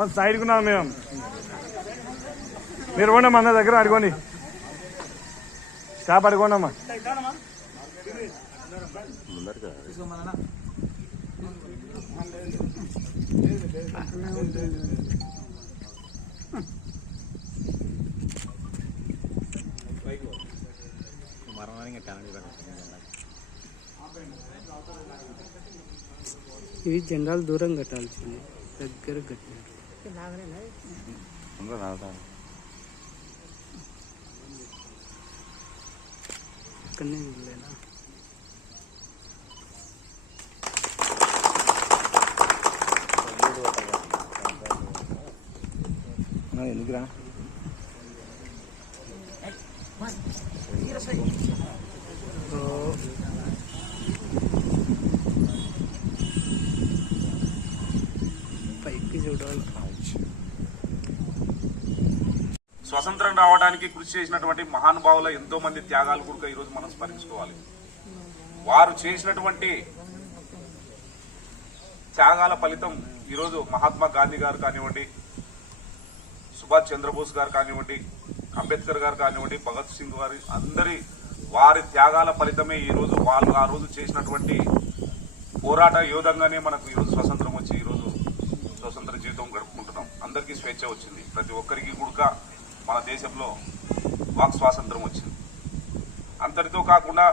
మరి సైడ్కున్నాం మేము. మీరు పోండి మన దగ్గర అడుకోండి, స్టాప్ అడుకోండమ్మా. ఇవి జెండాలు దూరం కట్టాల్సింది, దగ్గర కట్టినారు. ఇక్కడనే వెళ్ళేనా? ఎందుకురా పైకి చూడాలి. స్వతంత్రం రావడానికి కృషి చేసినటువంటి మహానుభావుల ఎంతో మంది త్యాగాలు కూడా ఈరోజు మనం స్మరించుకోవాలి. వారు చేసినటువంటి త్యాగాల ఫలితం ఈరోజు మహాత్మా గాంధీ గారు కానివ్వండి, సుభాష్ చంద్రబోస్ గారు కానివ్వండి, అంబేద్కర్ గారు కానివ్వండి, భగత్ సింగ్ గారు వారి త్యాగాల ఫలితమే ఈరోజు వాళ్ళు ఆ రోజు చేసినటువంటి పోరాట యోధంగానే మనకు ఈరోజు స్వతంత్రం వచ్చి ఈరోజు స్వతంత్ర జీవితం గడుపుకుంటున్నాం. అందరికీ స్వేచ్ఛ వచ్చింది, ప్రతి ఒక్కరికి కూడా మన దేశంలో వాక్ స్వాతంత్రం వచ్చింది. అంతటితో కాకుండా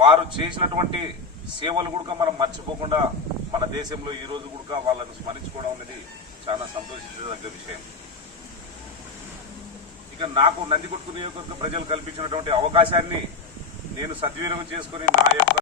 వారు చేసినటువంటి సేవలు కూడా మనం మర్చిపోకుండా మన దేశంలో ఈ రోజు కూడా వాళ్ళను స్మరించుకోవడం అనేది చాలా సంతోషించదగ్గ విషయం. ఇక నాకు నందికొట్కు నియోజకవర్గ ప్రజలు కల్పించినటువంటి అవకాశాన్ని నేను సద్వినియోగం చేసుకుని నా యొక్క